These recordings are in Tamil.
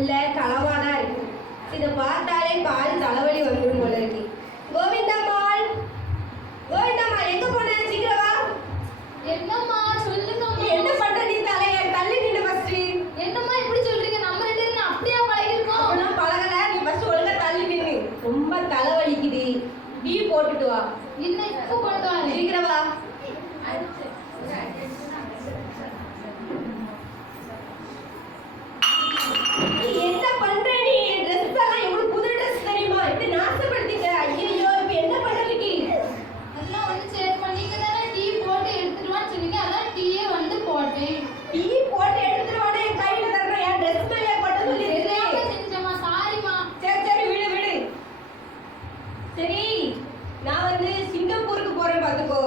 புல்ல களவானா இருக்கு இதை பார்த்தாலே பாதி தலைவலி வந்துடும் போல இருக்கு. நான் வந்து சிங்கப்பூருக்கு போறேன் பாத்துக்கோ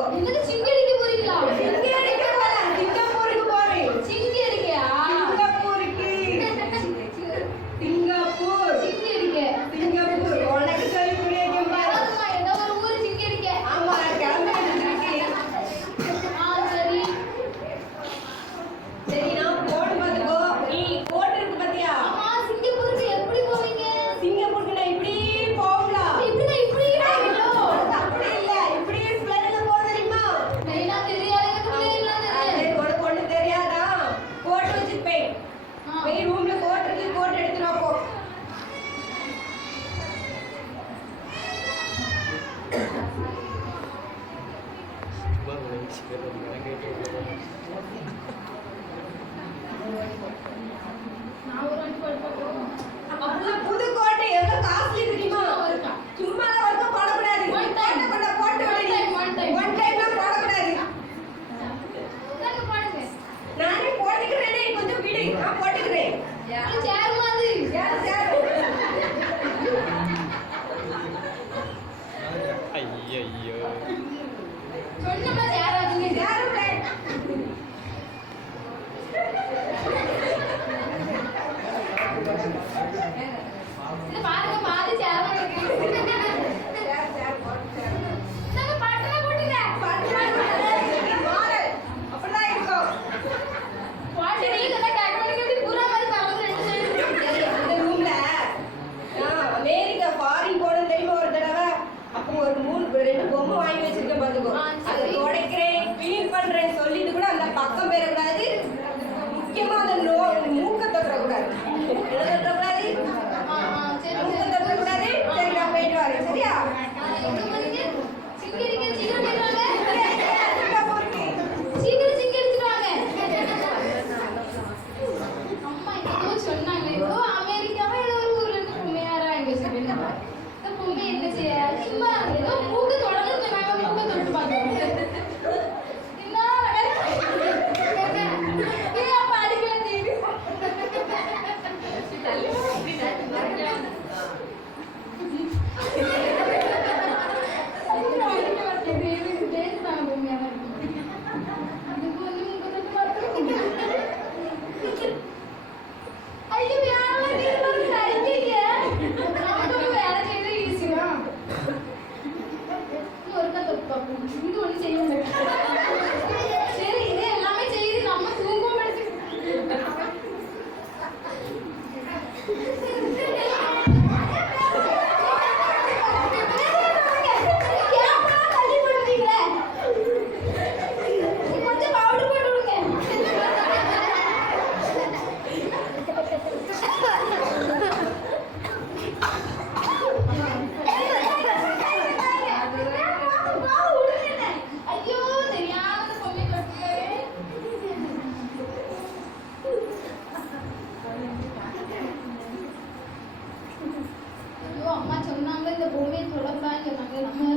சிங்கடி நான் ஒரு வாட்டி போட்டோம் அம்மா சொன்னாங்க இந்த பூமியை தொடர்பாங்க நாங்கள் நம்ம